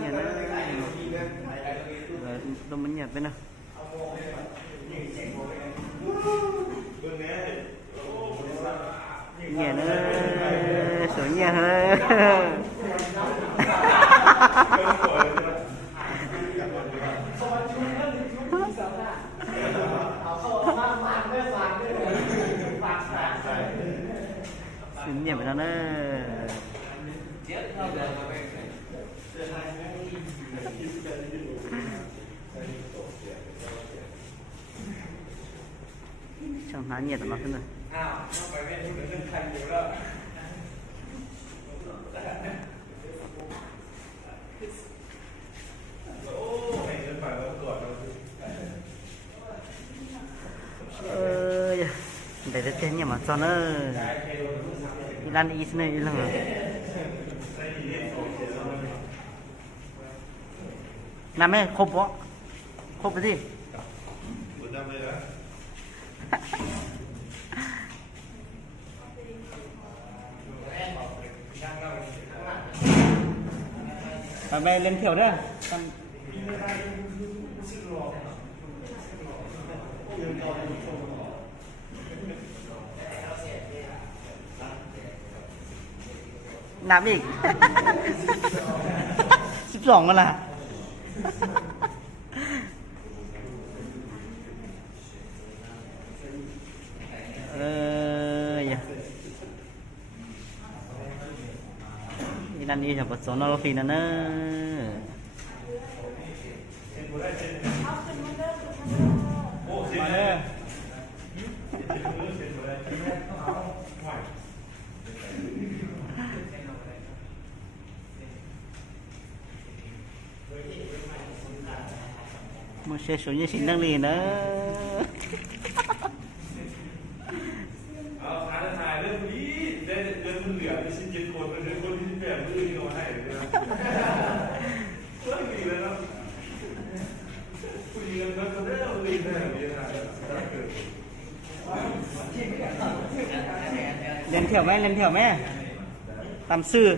nhẹ nó rồi mình nhẹ bên nào nhẹ nó sổ nhẹ hơn xin nhẹ bên nào nữa trong há nhiệt nó thế này để được thêm nhà mà cho nó lan ít này là nằm ấy khốp quá khốp cái gì mẹ lên thiểu đấy làm gì 12กันล่ะนี่นั่นนี่จะผสมนอร์ฟีนนะเนอะmột xe số như xin đăng liền đó lên theo mẹ tam sư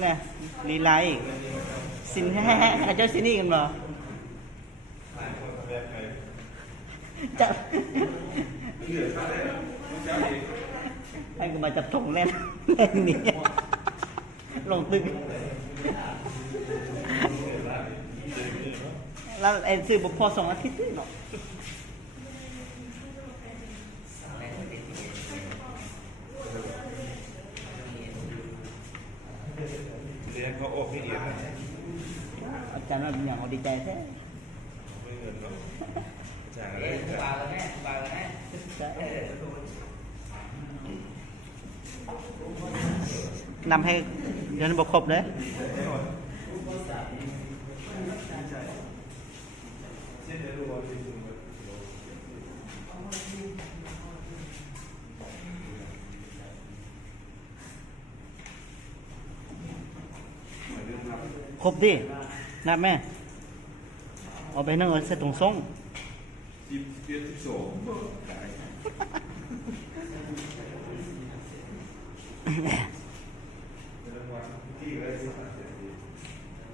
nè đi lại xin cho xin điกันบ่จับanhก็มาจับถุงเล่นเล่นนี่ลงตึกแล้วไอ้ซื้อบ่พอ2 อาทิตย์เนาะเขาออกให้เอียดอาจารย์ว่าอย่างเขาดีใจแท้ไม่เงินเนาะจ่ายอะไรบาแล้วแม่บาแล้วแม่นำให้เงินบกครบเลยครบดินับแม่เอาไปนั่งเอาเส้นตรงส่ง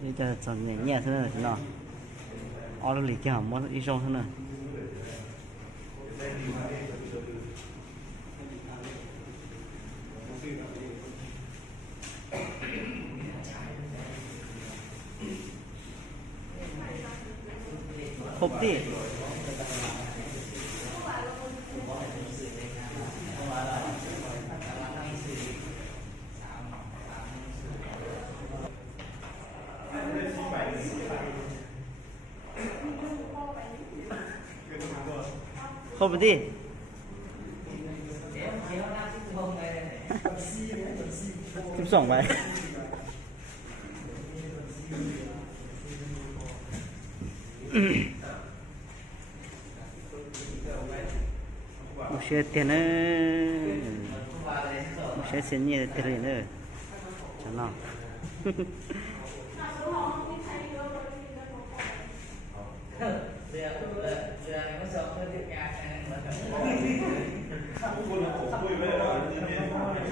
นี่จะจนแย่ๆเท่านั้นเนาะเอาลูกหลีกหอมมดอีช่องเท่านั้นครบดิครบดิ12 ใบmột xe tiền nữa một xe xin nhiều tiền nữa cho nó คุณผมคุยไม่ได้หรอก